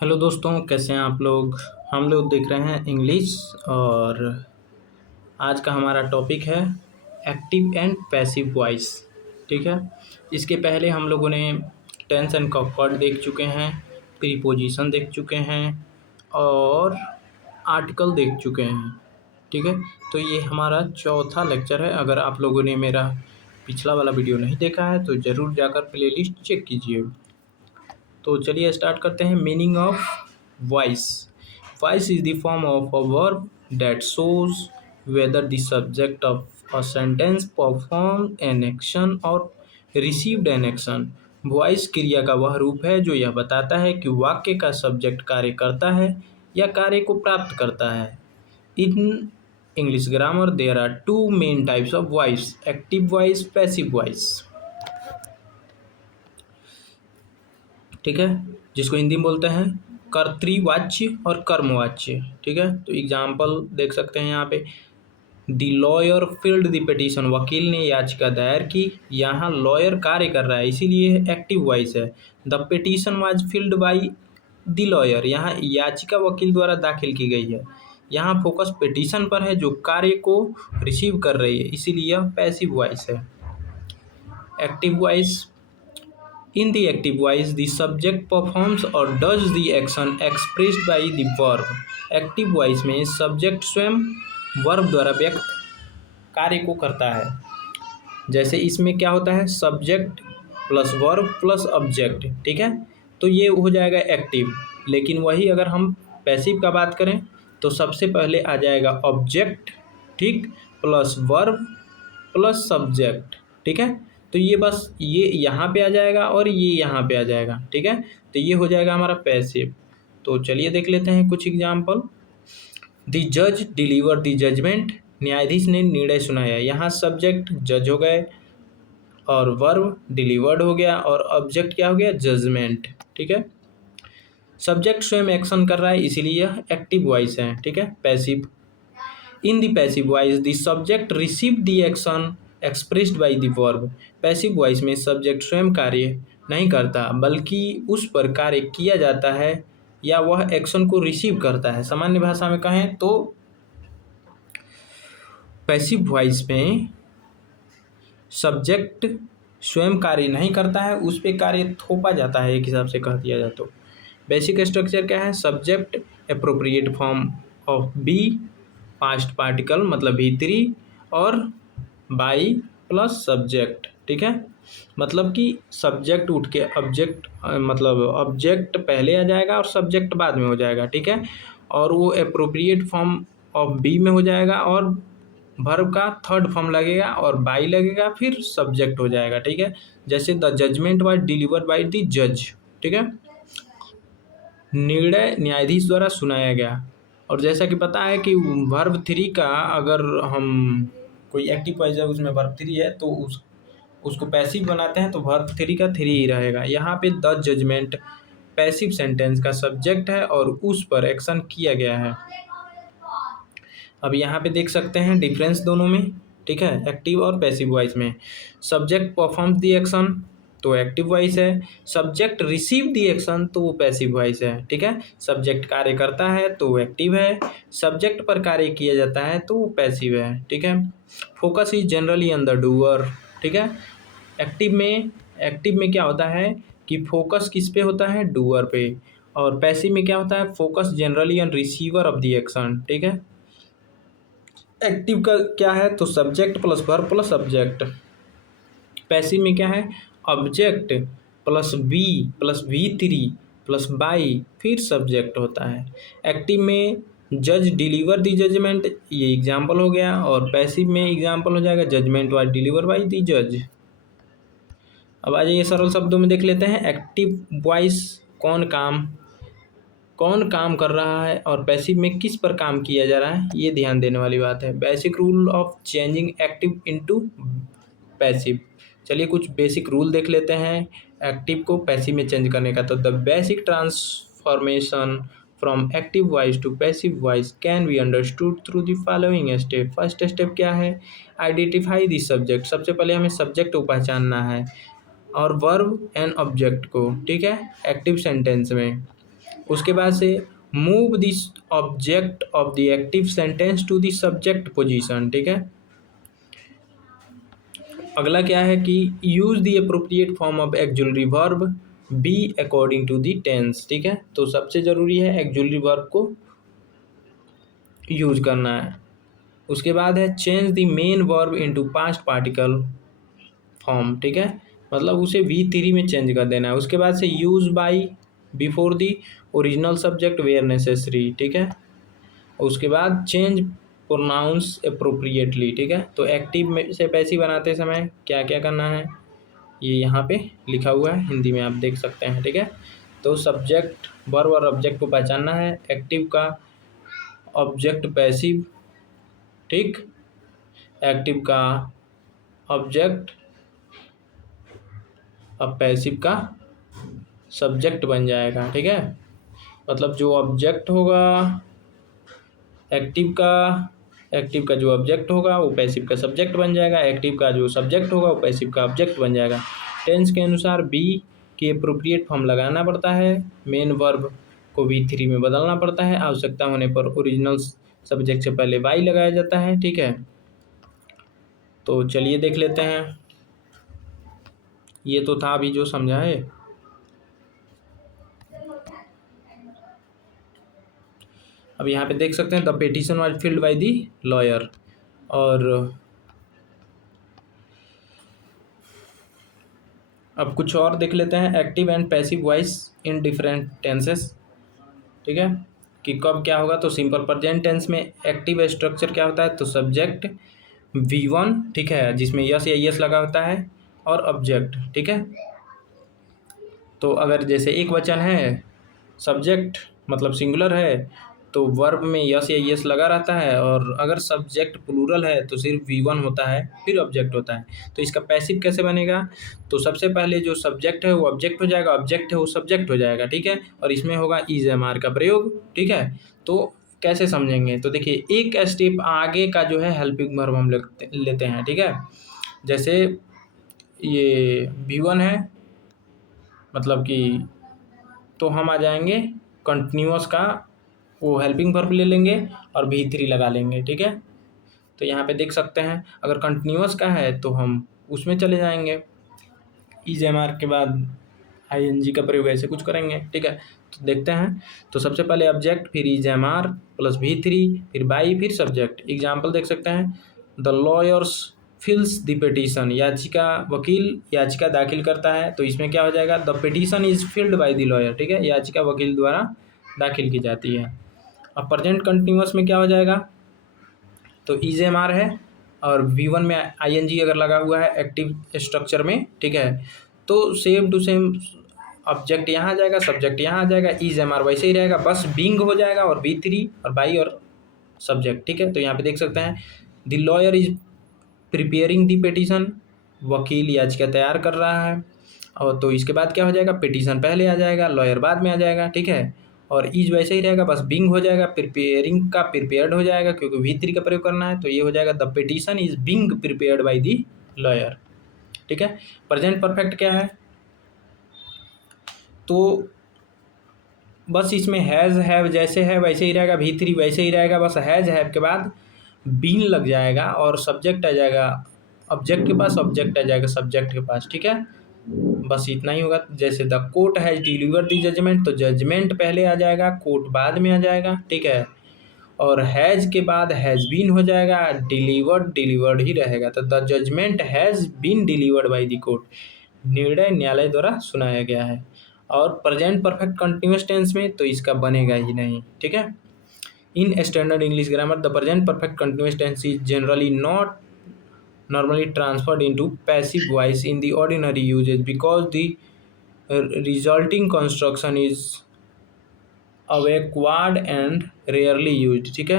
Hello दोस्तों, कैसे हैं आप लोग। हम लोग देख रहे हैं इंग्लिश। और आज का हमारा टॉपिक है एक्टिव एंड पैसिव वॉइस। ठीक है। इसके पहले हम लोगों ने टेंस एंड कंपाउंड देख चुके हैं, प्रीपोजिशन देख चुके हैं और आर्टिकल देख चुके हैं। ठीक है। तो ये हमारा चौथा लेक्चर है। अगर आप लोगों ने मेरा पिछला वाला वीडियो नहीं देखा है तो ज़रूर जाकर प्लेलिस्ट चेक कीजिए। तो चलिए स्टार्ट करते हैं। Meaning of voice. Voice is the form of a verb that shows whether the subject of a sentence perform an action और रिसीव्ड एन एक्शन। वॉइस क्रिया का वह रूप है जो यह बताता है कि वाक्य का सब्जेक्ट कार्य करता है या कार्य को प्राप्त करता है। In English grammar there are two main types of voice, active voice, passive voice. ठीक है। जिसको हिंदी में बोलते हैं कर्तृवाच्य और कर्मवाच्य। ठीक है। तो एग्जाम्पल देख सकते हैं यहाँ पे। The lawyer filled the petition, वकील ने याचिका दायर की। यहाँ लॉयर कार्य कर रहा है इसीलिए एक्टिव वॉइस है। The petition was field by the lawyer, यहाँ याचिका वकील द्वारा दाखिल की गई है। यहाँ फोकस पिटीशन पर है जो कार्य को रिसीव कर रही है, इसीलिए यह पैसिव वॉइस है। Active voice. In the active voice, the subject performs or does the action expressed by the verb. Active voice में subject स्वयं verb द्वारा व्यक्त कार्य को करता है। जैसे इसमें क्या होता है, subject plus verb plus object। ठीक है। तो ये हो जाएगा एक्टिव। लेकिन वही अगर हम पैसिव का बात करें तो सबसे पहले आ जाएगा ऑब्जेक्ट, ठीक, प्लस वर्ब प्लस सब्जेक्ट। ठीक है। तो ये बस ये यहाँ पे आ जाएगा और ये यहाँ पे आ जाएगा। ठीक है। तो ये हो जाएगा हमारा पैसिव। तो चलिए देख लेते हैं कुछ एग्जाम्पल। द जज डिलीवर द जजमेंट, न्यायाधीश ने निर्णय सुनाया। यहाँ सब्जेक्ट जज हो गए और वर्ब डिलीवर्ड हो गया और ऑब्जेक्ट क्या हो गया, जजमेंट। ठीक है। सब्जेक्ट स्वयं एक्शन कर रहा है इसीलिए यह एक्टिव वॉइस है। ठीक है। Passive. In the passive voice the subject receive the action expressed by the verb. Passive voice में सब्जेक्ट स्वयं कार्य नहीं करता बल्कि उस पर कार्य किया जाता है या वह एक्शन को रिसीव करता है। सामान्य भाषा में कहें तो पैसिव वॉइस में सब्जेक्ट स्वयं कार्य नहीं करता है, उस पर कार्य थोपा जाता है, एक हिसाब से कह दिया जाए तो। बेसिक स्ट्रक्चर क्या है, subject appropriate form of be, past particle मतलब भीतरी, और बाई प्लस सब्जेक्ट। ठीक है। मतलब कि सब्जेक्ट उठ के ऑब्जेक्ट, मतलब ऑब्जेक्ट पहले आ जाएगा और सब्जेक्ट बाद में हो जाएगा। ठीक है। और वो एप्रोप्रिएट फॉर्म ऑफ बी में हो जाएगा और वर्ब का थर्ड फॉर्म लगेगा और बाई लगेगा, फिर सब्जेक्ट हो जाएगा। ठीक है। जैसे the judgement was delivered by the जज। ठीक है। निर्णय न्यायाधीश द्वारा सुनाया गया। और जैसा कि पता है कि वर्ब थ्री का अगर हम कोई एक्टिव वॉइस है उसमें वर्ब थ्री है तो उसको पैसिव बनाते हैं तो वर्ब थ्री का थ्री ही रहेगा। यहाँ पे द जजमेंट पैसिव सेंटेंस का सब्जेक्ट है और उस पर एक्शन किया गया है। अब यहाँ पे देख सकते हैं डिफरेंस दोनों में। ठीक है। एक्टिव और पैसिव वॉइस में सब्जेक्ट परफॉर्म्स द एक्शन तो एक्टिव वॉइस है, सब्जेक्ट रिसीव द एक्शन तो वो पैसिव वॉइस है। ठीक है। सब्जेक्ट कार्य करता है तो वो एक्टिव है, सब्जेक्ट पर कार्य किया जाता है तो वो पैसिव है। ठीक है। Focus is generally on the doer. ठीक है। एक्टिव में क्या होता है कि फोकस किस पे होता है, डूअर पे। और पैसिव में क्या होता है, focus generally on receiver of the action. ठीक है। एक्टिव का क्या है तो subject plus verb plus subject. Passive में क्या है, object plus be plus V three plus by फिर सब्जेक्ट होता है। एक्टिव में जज डिलीवर द जजमेंट, ये एग्जाम्पल हो गया, और पैसिव में एग्जाम्पल हो जाएगा judgement was deliver by the जज। अब आ जाइए सरल शब्दों में देख लेते हैं। एक्टिव वॉइस कौन काम कर रहा है और पैसिव में किस पर काम किया जा रहा है, ये ध्यान देने वाली बात है। Basic rule of changing active into passive. चलिए कुछ बेसिक रूल देख लेते हैं एक्टिव को पैसिव में चेंज करने का। तो the basic transformation from active voice to passive voice can be understood through the following step. First step क्या है, आइडेंटिफाई द सब्जेक्ट। सबसे पहले हमें सब्जेक्ट को पहचानना है और वर्ब एंड ऑब्जेक्ट को। ठीक है। एक्टिव सेंटेंस में उसके बाद से move this object of the active sentence to the subject position, ठीक है। अगला क्या है कि use the appropriate form of auxiliary verb be according to the tense, ठीक है। तो सबसे जरूरी है एक्जुलरी वर्ब को यूज करना है। उसके बाद है change the main verb into past particle form, ठीक है, मतलब उसे V3 में चेंज कर देना है। उसके बाद से use by before the original subject where necessary, ठीक है। उसके बाद चेंज प्रोनाउंस अप्रोप्रिएटली, ठीक है। तो एक्टिव में से पैसिव बनाते समय क्या क्या करना है ये यहाँ पे लिखा हुआ है, हिंदी में आप देख सकते हैं, ठीक है। तो सब्जेक्ट वर्ब और ऑब्जेक्ट को पहचानना है, एक्टिव का ऑब्जेक्ट पैसिव, ठीक, एक्टिव का ऑब्जेक्ट अब पैसिव का सब्जेक्ट बन जाएगा, ठीक है। मतलब जो ऑब्जेक्ट होगा एक्टिव का जो ऑब्जेक्ट होगा वो पैसिव का सब्जेक्ट बन जाएगा, एक्टिव का जो सब्जेक्ट होगा वो पैसिव का ऑब्जेक्ट बन जाएगा। टेंस के अनुसार बी की अप्रोप्रिएट फॉर्म लगाना पड़ता है, मेन वर्ब को V3 में बदलना पड़ता है, आवश्यकता होने पर ओरिजिनल सब्जेक्ट से पहले वाई लगाया जाता है, ठीक है। तो चलिए देख लेते हैं, ये तो था अभी जो समझा है। अब यहाँ पे देख सकते हैं the petition was field by the lawyer, और अब कुछ और देख लेते हैं active and passive voice in different tenses, ठीक है, कि कब क्या होगा। तो सिंपल प्रेजेंट टेंस में एक्टिव स्ट्रक्चर क्या होता है, तो सब्जेक्ट V1, ठीक है, जिसमें यस या यस लगा होता है, और ऑब्जेक्ट, ठीक है। तो अगर जैसे एक वचन है, सब्जेक्ट मतलब सिंगुलर है, तो वर्ब में यस या यस लगा रहता है, और अगर सब्जेक्ट प्लूरल है तो सिर्फ V1 होता है, फिर ऑब्जेक्ट होता है। तो इसका पैसिव कैसे बनेगा, तो सबसे पहले जो सब्जेक्ट है वो ऑब्जेक्ट हो जाएगा, ऑब्जेक्ट है वो सब्जेक्ट हो जाएगा, ठीक है, और इसमें होगा इज एम आर का प्रयोग, ठीक है। तो कैसे समझेंगे, तो देखिए एक स्टेप आगे का जो है हेल्पिंग वर्ब हम लेते हैं, ठीक है। जैसे ये V1 है, मतलब कि तो हम आ जाएंगे कंटिन्यूअस का वो हेल्पिंग वर्ब ले लेंगे और V3 लगा लेंगे, ठीक है। तो यहाँ पे देख सकते हैं अगर कंटिन्यूअस का है तो हम उसमें चले जाएंगे, इज एम आर के बाद ING का प्रयोग ऐसे कुछ करेंगे, ठीक है। तो देखते हैं, तो सबसे पहले ऑब्जेक्ट, फिर is M R plus V3, फिर बाई, फिर सब्जेक्ट। एग्जाम्पल देख सकते हैं, द लॉयर्स फिल्स द पिटीशन, वकील याचिका दाखिल करता है, तो इसमें क्या हो जाएगा, the petition is filled by the lawyer, ठीक है, याचिका वकील द्वारा दाखिल की जाती है। अब प्रेजेंट कंटिन्यूअस में क्या हो जाएगा, तो इज एम आर है और V1 में ING अगर लगा हुआ है एक्टिव स्ट्रक्चर में, ठीक है, तो सेम टू सेम ऑब्जेक्ट यहाँ आ जाएगा, सब्जेक्ट यहाँ आ जाएगा, इज एम आर वैसे ही रहेगा, बस बिंग हो जाएगा और V3 और बाई और सब्जेक्ट, ठीक है। तो यहाँ पे देख सकते हैं the lawyer is preparing the petition, वकील याचिका तैयार कर रहा है, और तो इसके बाद क्या हो जाएगा, पिटीशन पहले आ जाएगा, लॉयर बाद में आ जाएगा, ठीक है, और इज वैसे ही रहेगा, बस बिंग हो जाएगा, प्रिपेयरिंग का प्रिपेयर्ड हो जाएगा क्योंकि V3 का प्रयोग करना है, तो ये हो जाएगा the petition is being prepared by the lawyer, ठीक है। प्रेजेंट परफेक्ट क्या है, तो बस इसमें हैज़ हैव जैसे है वैसे ही रहेगा, V3 वैसे ही रहेगा, बस हैज़ हैव के बाद बीन लग जाएगा और सब्जेक्ट आ जाएगा ऑब्जेक्ट के पास, ऑब्जेक्ट आ जाएगा सब्जेक्ट के पास, ठीक है। बस इतना ही होगा। जैसे the court has delivered the judgement, तो जजमेंट पहले आ जाएगा, कोर्ट बाद में आ जाएगा, ठीक है, और हैज़ के बाद हैज़ बीन हो जाएगा, डिलीवर्ड ही रहेगा, तो the judgement has been delivered by the court, निर्णय न्यायालय द्वारा सुनाया गया है। और प्रेजेंट परफेक्ट कंटिन्यूअस टेंस में तो इसका बनेगा ही नहीं, ठीक है। In standard English grammar the present perfect continuous tense is generally not normally transferred into passive voice in the ordinary uses because the resulting construction is awkward and rarely used, ठीक है।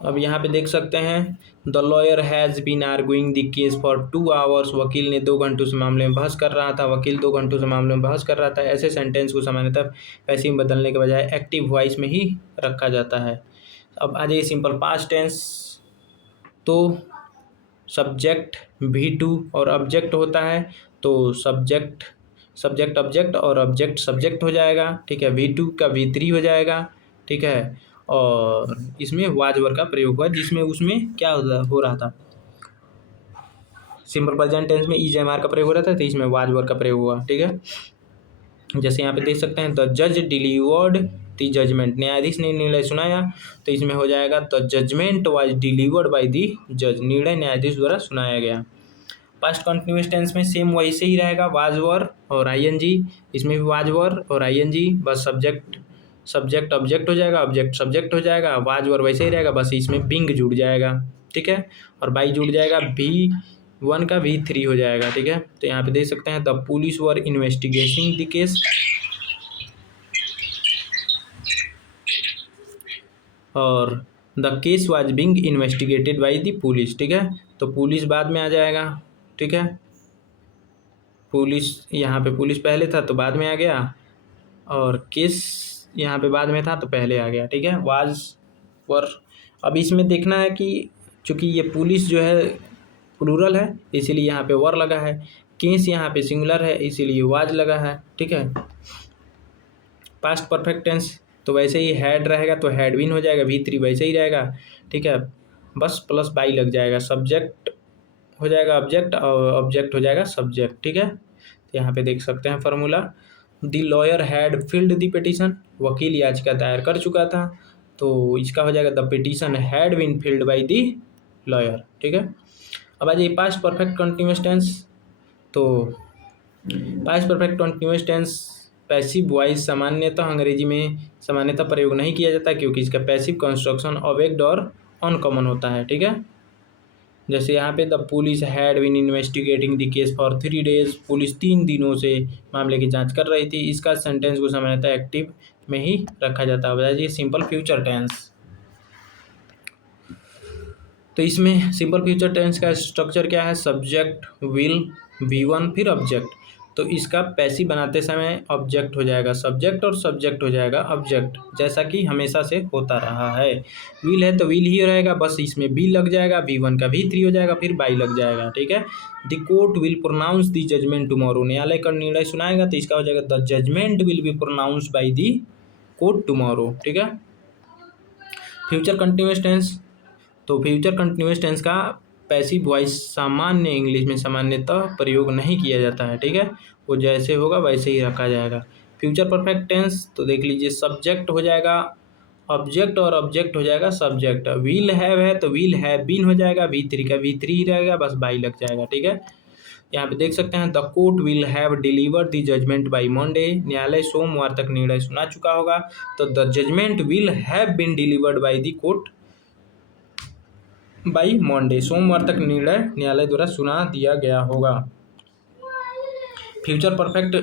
अब यहाँ पे देख सकते हैं the lawyer has been arguing the case for 2 hours, वकील ने 2 घंटों से मामले में बहस कर रहा था, वकील 2 घंटों से मामले में बहस कर रहा था। ऐसे सेंटेंस को सामान्यतः पैसिव में बदलने के बजाय एक्टिव वॉइस में ही रखा जाता है। अब आ जाइए सिंपल पास्ट टेंस, तो सब्जेक्ट V2 और ऑब्जेक्ट होता है, तो सब्जेक्ट सब्जेक्ट ऑब्जेक्ट और ऑब्जेक्ट सब्जेक्ट हो जाएगा, ठीक है। V2 का V3 हो जाएगा, ठीक है। और इसमें वाज वर्ड का प्रयोग हुआ, जिसमें उसमें क्या हो रहा था, सिंपल प्रेजेंट टेंस में इज एम आर का प्रयोग हो रहा था, तो इसमें वाज वर्ड का प्रयोग हुआ, ठीक है। जैसे यहाँ पे देख सकते हैं, द जज डिलीवर्ड द जजमेंट, न्यायाधीश ने निर्णय सुनाया, तो इसमें हो जाएगा the judgement was delivered by the जज, निर्णय न्यायाधीश द्वारा सुनाया गया। पास्ट कंटिन्यूअस टेंस में सेम वैसे ही रहेगा, वाज वर और आईएनजी, इसमें भी वाज वर और आईएनजी, बस सब्जेक्ट ऑब्जेक्ट हो जाएगा, ऑब्जेक्ट सब्जेक्ट हो जाएगा, वाज वर वैसे ही रहेगा, बस इसमें बिंग जुड़ जाएगा, ठीक है। और बाई जुड़ जाएगा, V1 का V3 हो जाएगा, ठीक है। तो यहाँ पे देख सकते हैं, the police were investigating the case, और the case was being investigated by the police, ठीक है। तो पुलिस बाद में आ जाएगा, ठीक है। पुलिस, यहाँ पे पुलिस पहले था तो बाद में आ गया, और केस यहाँ पे बाद में था तो पहले आ गया, ठीक है। वाज वर, अब इसमें देखना है कि चूंकि ये पुलिस जो है प्लूरल है, इसीलिए यहाँ पे वर लगा है, केस यहाँ पे सिंगुलर है, इसीलिए वाज लगा है, ठीक है। पास्ट परफेक्ट टेंस तो वैसे ही हैड रहेगा, तो हैड बीन हो जाएगा, V3 वैसे ही रहेगा, ठीक है। बस प्लस बाई लग जाएगा, सब्जेक्ट हो जाएगा ऑब्जेक्ट और ऑब्जेक्ट हो जाएगा सब्जेक्ट, ठीक है। तो यहाँ पे देख सकते हैं formula, the lawyer had filled the petition, वकील याचिका दायर कर चुका था, तो इसका हो जाएगा the petition had been filled by the lawyer, ठीक है। अब आ जाइए पास्ट परफेक्ट कंटिन्यूअस टेंस, तो past perfect continuous tense passive voice सामान्यतः अंग्रेजी में सामान्यतः प्रयोग नहीं किया जाता, क्योंकि इसका पैसिव कंस्ट्रक्शन ऑब्जेक्ट और अनकॉमन होता है, ठीक है। जैसे यहाँ पे the police had been investigating the case for 3 days, police 3 दिनों से मामले की जांच कर रही थी, इसका सेंटेंस को सामान्यतः एक्टिव में ही रखा जाता है। बताइए सिंपल फ्यूचर टेंस, तो इसमें सिंपल फ्यूचर टेंस का स्ट्रक्चर क्या है, सब्जेक्ट विल V1 फिर ऑब्जेक्ट, तो इसका पैसिव बनाते समय ऑब्जेक्ट हो जाएगा सब्जेक्ट और सब्जेक्ट हो जाएगा ऑब्जेक्ट, जैसा कि हमेशा से होता रहा है। विल है तो विल ही रहेगा, बस इसमें बी लग जाएगा, V1 का V3 हो जाएगा, फिर बाई लग जाएगा, ठीक है। The court will pronounce the judgment tomorrow, न्यायालय का निर्णय सुनाएगा, तो इसका हो जाएगा the judgment will be pronounced by the court tomorrow, ठीक है। फ्यूचर कंटिन्यूअस टेंस, तो फ्यूचर कंटिन्यूअस टेंस का पैसिव वॉइस सामान्य इंग्लिश में सामान्यतः प्रयोग नहीं किया जाता है, ठीक है। वो जैसे होगा वैसे ही रखा जाएगा। फ्यूचर परफेक्ट टेंस तो देख लीजिए, सब्जेक्ट हो जाएगा ऑब्जेक्ट और ऑब्जेक्ट हो जाएगा सब्जेक्ट, विल हैव है तो विल हैव बीन हो जाएगा, V3 का V3 ही रहेगा, बस बाई लग जाएगा, ठीक है। यहाँ पे देख सकते हैं, the court will have delivered the judgment by Monday, न्यायालय सोमवार तक निर्णय सुना चुका होगा, तो the judgment will have been delivered by the court by Monday, सोमवार तक निर्णय न्यायालय द्वारा सुना दिया गया होगा। फ्यूचर परफेक्ट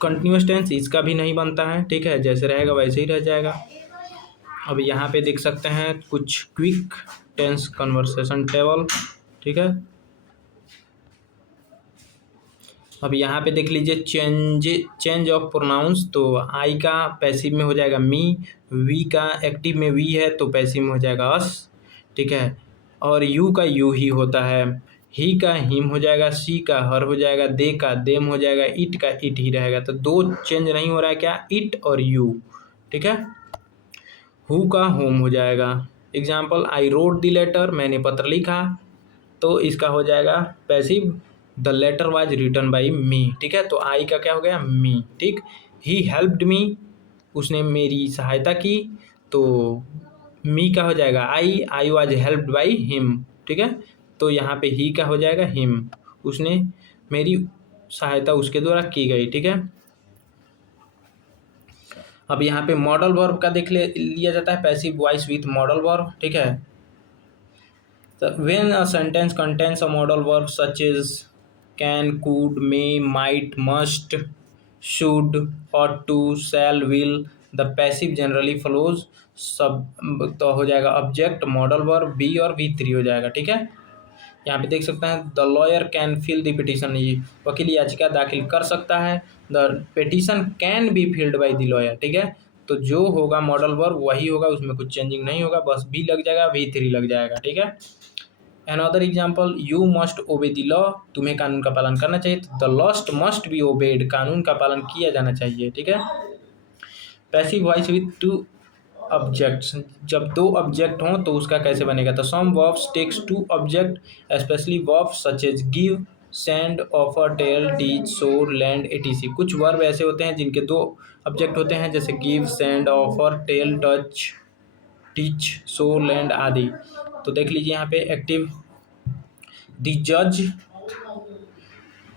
कंटिन्यूअस टेंस इसका भी नहीं बनता है, ठीक है, जैसे रहेगा वैसे ही रह जाएगा। अब यहाँ पे देख सकते हैं कुछ क्विक टेंस कन्वर्सेशन टेबल, ठीक है। अब यहाँ पे देख लीजिए, चेंज ऑफ प्रोनाउंस, तो आई का पैसिव में हो जाएगा मी, वी का एक्टिव में वी है तो पैसिव में हो जाएगा अस, ठीक है। और यू का यू ही होता है, ही का हिम हो जाएगा, सी का हर हो जाएगा, दे का देम हो जाएगा, इट का इट ही रहेगा, तो दो चेंज नहीं हो रहा है, क्या, इट और यू, ठीक है। हु का होम हो जाएगा। Example, I wrote the letter, मैंने पत्र लिखा, तो इसका हो जाएगा passive, the letter was written by me, ठीक है। तो आई का क्या हो गया, मी, ठीक। ही हेल्प्ड मी, उसने मेरी सहायता की, तो मी का हो जाएगा I was helped by him, ठीक है। तो यहाँ पे ही का हो जाएगा हिम, उसने मेरी सहायता उसके द्वारा की गई, ठीक है। अब यहाँ पे मॉडल वर्ब का देख लिया जाता है, passive voice with modal verb, ठीक है। तो when a sentence contains a modal verb such as can, could, may, might, must, should, ought to, shall, will, the passive generally follows, सब तो हो जाएगा ऑब्जेक्ट, मॉडल वर्ब, बी और V3 हो जाएगा, ठीक है। यहाँ पे देख सकते हैं, the lawyer can fill the petition, ये वकील याचिका दाखिल कर सकता है, the petition can be filled by the lawyer, ठीक है। तो जो होगा मॉडल वर्ब वही होगा, उसमें कुछ चेंजिंग नहीं होगा, बस बी लग जाएगा, V3 लग जाएगा, ठीक है। Another example, you must obey the law, तुम्हें कानून का पालन करना चाहिए। The lost must be obeyed, कानून का पालन किया जाना चाहिए। ठीक है। Passive voice with two objects, जब दो ऑब्जेक्ट हों तो उसका कैसे बनेगा। तो some verbs takes two object specially verbs such as give, send, offer, tell, teach, show, land, etc. कुछ वर्ब ऐसे होते हैं जिनके दो ऑब्जेक्ट होते हैं, जैसे give, send, offer, tell, touch, teach, show, land आदि। तो देख लीजिए यहाँ पे एक्टिव, द जज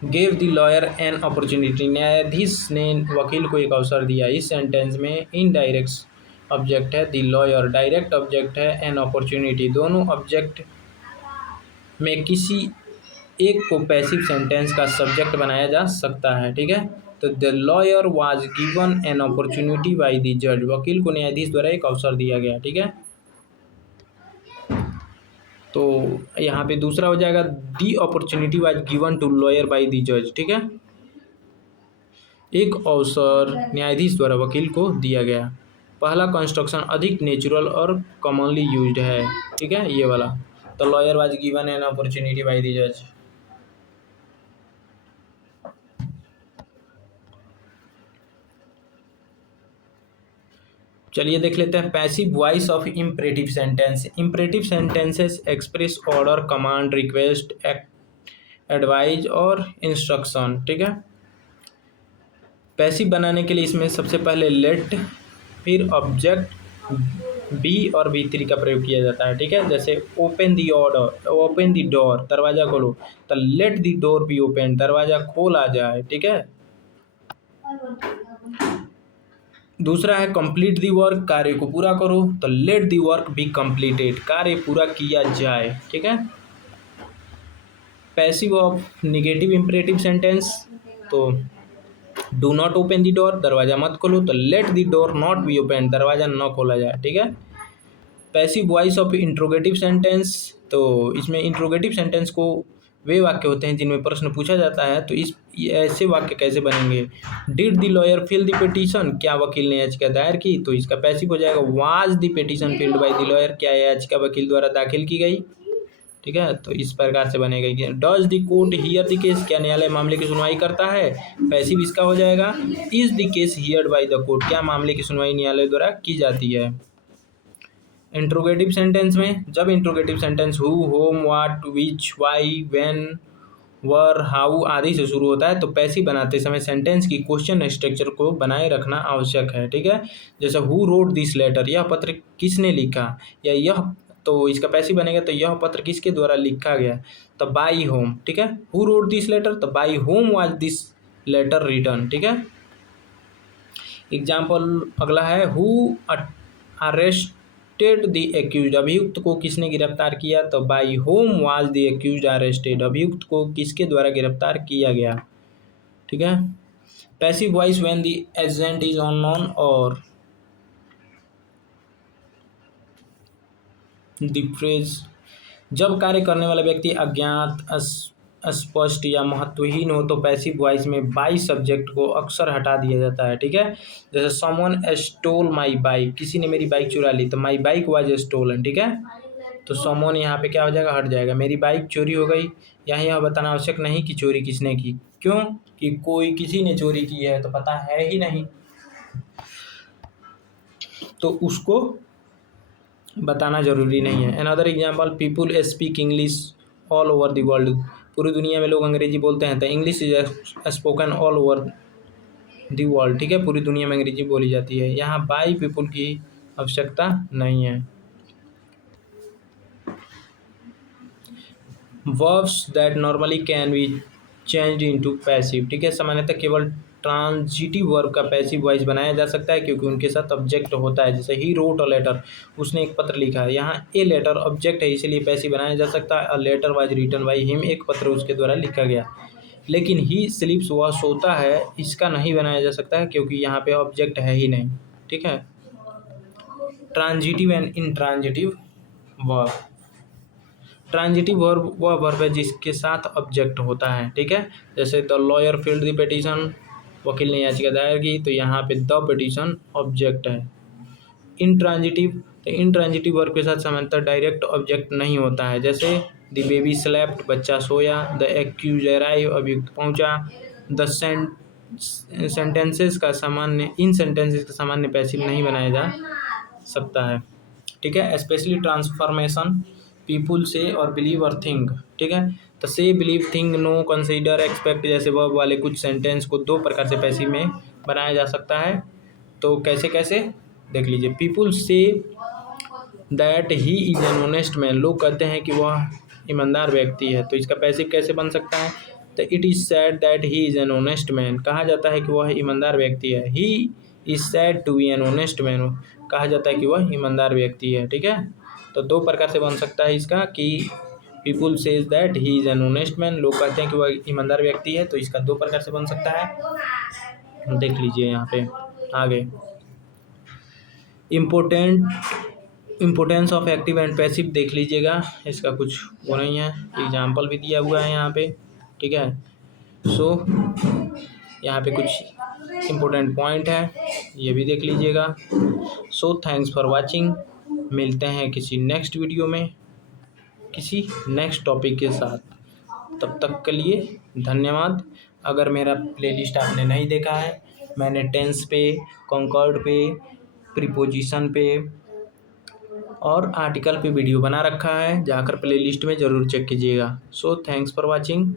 gave the lawyer an opportunity, न्यायाधीश ने वकील को एक अवसर दिया। इस सेंटेंस में इनडायरेक्ट ऑब्जेक्ट है द लॉयर, डायरेक्ट ऑब्जेक्ट है एन अपॉर्चुनिटी। दोनों ऑब्जेक्ट में किसी एक को पैसिव सेंटेंस का सब्जेक्ट बनाया जा सकता है। ठीक है। तो the lawyer was given an opportunity bye the जज, वकील को न्यायाधीश द्वारा एक अवसर दिया गया। ठीक है। तो यहाँ पे दूसरा हो जाएगा, the opportunity was given to lawyer by the जज। ठीक है। एक अवसर न्यायाधीश द्वारा वकील को दिया गया। पहला कंस्ट्रक्शन अधिक नेचुरल और कॉमनली यूज्ड है। ठीक है, ये वाला। तो lawyer was given an opportunity bye the जज। चलिए देख लेते हैं passive voice of imperative sentence. Imperative sentences express order, command, request, advise और इंस्ट्रक्शन। ठीक है। पैसिव बनाने के लिए इसमें सबसे पहले लेट, फिर ऑब्जेक्ट बी और बी थ्री का प्रयोग किया जाता है। ठीक है। जैसे open the order, open the door, दरवाजा खोलो। तो let the door B open, दरवाजा खोला जाए। ठीक है। दूसरा है कंप्लीट दी वर्क, कार्य को पूरा करो। तो let the work be completed, कार्य पूरा किया जाए। ठीक है। Passive of negative imperative sentence, तो do not open the door, दरवाजा मत खोलो। तो let the door not be open, दरवाजा न खोला जाए। ठीक है। Passive voice of interrogative sentence, तो इसमें इंट्रोगेटिव सेंटेंस को वे वाक्य होते हैं जिनमें प्रश्न पूछा जाता है। तो इस ऐसे वाक्य कैसे बनेंगे। Did the lawyer fill the petition, क्या वकील ने याचिका दायर की। तो इसका पैसिव हो जाएगा was the petition field by the lawyer, क्या याचिका वकील द्वारा दाखिल की गई। ठीक है। तो इस प्रकार से बनेगा। Does the court here the case, क्या न्यायालय मामले की सुनवाई करता है। पैसिव इसका हो जाएगा is the case heard bye the court, क्या मामले की सुनवाई न्यायालय द्वारा की जाती है। इंट्रोगेटिव सेंटेंस में, जब interrogative sentence who, home, what, which, why, when, were, how आदि से शुरू होता है, तो पैसिव बनाते समय सेंटेंस की क्वेश्चन स्ट्रक्चर को बनाए रखना आवश्यक है। ठीक है। जैसे हु रोड दिस लेटर, यह पत्र किसने लिखा, या यह, तो इसका पैसिव बनेगा तो यह पत्र किसके द्वारा लिखा गया। तो बाई होम। ठीक है। हु रोड दिस लेटर, तो by whom was this letter written. ठीक है। एग्जाम्पल अगला है, हु अरेस्टेड द एक्यूज्ड, अभियुक्त को किसने गिरफ्तार किया। तो by whom was the accused arrested, अभियुक्त को किसके द्वारा गिरफ्तार किया गया। ठीक है। Passive voice when the agent is unknown और द फ्रेज, जब कार्य करने वाला व्यक्ति अज्ञात, अस्पष्ट या महत्वहीन हो तो पैसिव वॉइस में बाई सब्जेक्ट को अक्सर हटा दिया जाता है। ठीक है। जैसे समवन स्टोल माई बाइक, किसी ने मेरी बाइक चुरा ली। तो माई बाइक वाज स्टोलन। ठीक है। तो समवन यहाँ पे क्या हो जाएगा, हट जाएगा। मेरी बाइक चोरी हो गई, यहाँ यह बताना आवश्यक नहीं कि चोरी किसने की। क्यों कि कोई किसी ने चोरी की है तो पता है ही नहीं, तो उसको बताना जरूरी नहीं है। Another example, people speak English all over the world, पूरी दुनिया में लोग अंग्रेजी बोलते हैं। तो English is spoken all over the world. ठीक है। पूरी दुनिया में अंग्रेजी बोली जाती है। यहाँ बाई पीपुल की आवश्यकता नहीं है। Verbs that normally can be changed into passive. ठीक है। सामान्यतः केवल ट्रांजिटिव वर्ब का पैसिव वॉइस बनाया जा सकता है क्योंकि उनके साथ ऑब्जेक्ट होता है। जैसे ही रोट अ लेटर, उसने एक पत्र लिखा है। यहाँ ए लेटर ऑब्जेक्ट है, इसीलिए पैसिव बनाया जा सकता है। A letter was written by him, एक पत्र उसके द्वारा लिखा गया। लेकिन ही स्लीप्स, वह सोता है, इसका नहीं बनाया जा सकता है क्योंकि यहाँ पे ऑब्जेक्ट है ही नहीं। ठीक है। Transitive and intransitive verb, transitive verb वह वर्ब है जिसके साथ ऑब्जेक्ट होता है। ठीक है। जैसे the lawyer filled the petition, वकील ने याचिका दायर की, तो यहाँ पे द पिटीशन ऑब्जेक्ट है। इंट्रांजिटिव, तो इंट्रांजिटिव वर्ब के साथ सामान्यतः डायरेक्ट ऑब्जेक्ट नहीं होता है। जैसे द बेबी स्लेप्ट, बच्चा सोया। द एक्यूज अराइव, अभियुक्त पहुंचा। द सेंटेंसेस का सामान्य, इन सेंटेंसेस का सामान्य पैसिव नहीं बनाया जा सकता है। ठीक है। स्पेशली ट्रांसफॉर्मेशन, पीपुल से और बिलीव और थिंक। ठीक है। तो say, believe, think, know, consider, expect जैसे वर्ब वाले कुछ सेंटेंस को दो प्रकार से पैसिव में बनाया जा सकता है। तो कैसे कैसे देख लीजिए। People say that he is an honest man, लोग कहते हैं कि वह ईमानदार व्यक्ति है, तो इसका पैसिव कैसे बन सकता है। तो it is said that he is an honest man, कहा जाता है कि वह ईमानदार व्यक्ति है। He is said to be an honest man, कहा जाता है कि वह ईमानदार व्यक्ति है। ठीक है। तो दो प्रकार से बन सकता है इसका कि people says that he is an honest man, लोग कहते हैं कि वह ईमानदार व्यक्ति है, तो इसका दो प्रकार से बन सकता है। देख लीजिए यहाँ पे आगे। Importance of active and passive देख लीजिएगा, इसका कुछ वो नहीं है, एग्जाम्पल भी दिया हुआ है यहाँ पे। ठीक है। सो यहाँ पे कुछ इम्पोर्टेंट पॉइंट है, ये भी देख लीजिएगा। सो थैंक्स फॉर वाचिंग, मिलते हैं किसी नेक्स्ट वीडियो में किसी नेक्स्ट टॉपिक के साथ। तब तक के लिए धन्यवाद। अगर मेरा प्लेलिस्ट आपने नहीं देखा है, मैंने टेंस पे, कॉन्कॉर्ड पे, प्रीपोजिशन पे और आर्टिकल पे वीडियो बना रखा है, जाकर प्लेलिस्ट में ज़रूर चेक कीजिएगा। So thanks for watching.